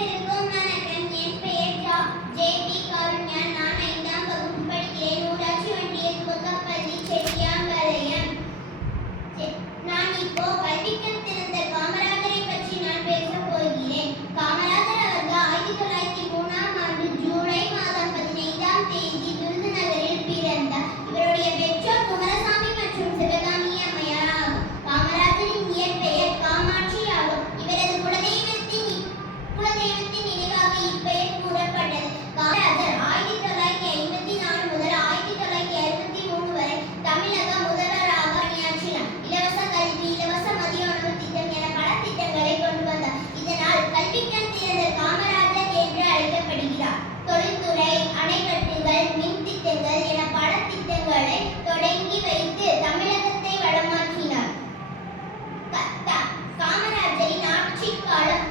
அனைவருக்கும் வணக்கம். என் பெயர் ஜே.பி. காருண்யா. நான் 5ஆம் வகுப்பு படிக்கிறேன். ஊராட்சி ஒன்றிய துவக்கப்பள்ளி செட்டியாம்பாளையம். நான் இப்போ கல்விக்கண் திறந்த காமராஜரை பற்றி நான் பேசப் போகிறேன். காமராஜர் அவர்கள் 1903ஆம் ஆண்டு ஜூலை மாதம் 15ஆம் தேதி விருதுநகரில் பிறந்தார். இவருடைய பெற்றோர் குமரசாமி மற்றும் சிவகாமி அம்மையார் ஆகும். காமராஜரின் இயற்பெயர் காமாட்சி ஆகும். இவரது குலதெய்வத்தின் நினைவாக இப்பெயர் கூறப்பட்டது. காமராஜர் 1954 முதல் 1963 வரை தமிழக முதல்வராக பணியாற்றினார். இலவச கல்வி, இலவச மதிய உணவு திட்டம் என பல திட்டங்களை கொண்டு வந்தார். இதனால் கல்விக்கண் திறந்த காமராஜர் என்று அழைக்கப்படுகிறார். தொழில்துறை, அணைக்கட்டுகள், மின் திட்டங்கள் என பல திட்டங்களை தொடங்கி வைத்து தமிழகத்தை வளமாக்கினார். காமராஜரின் ஆட்சி காலம்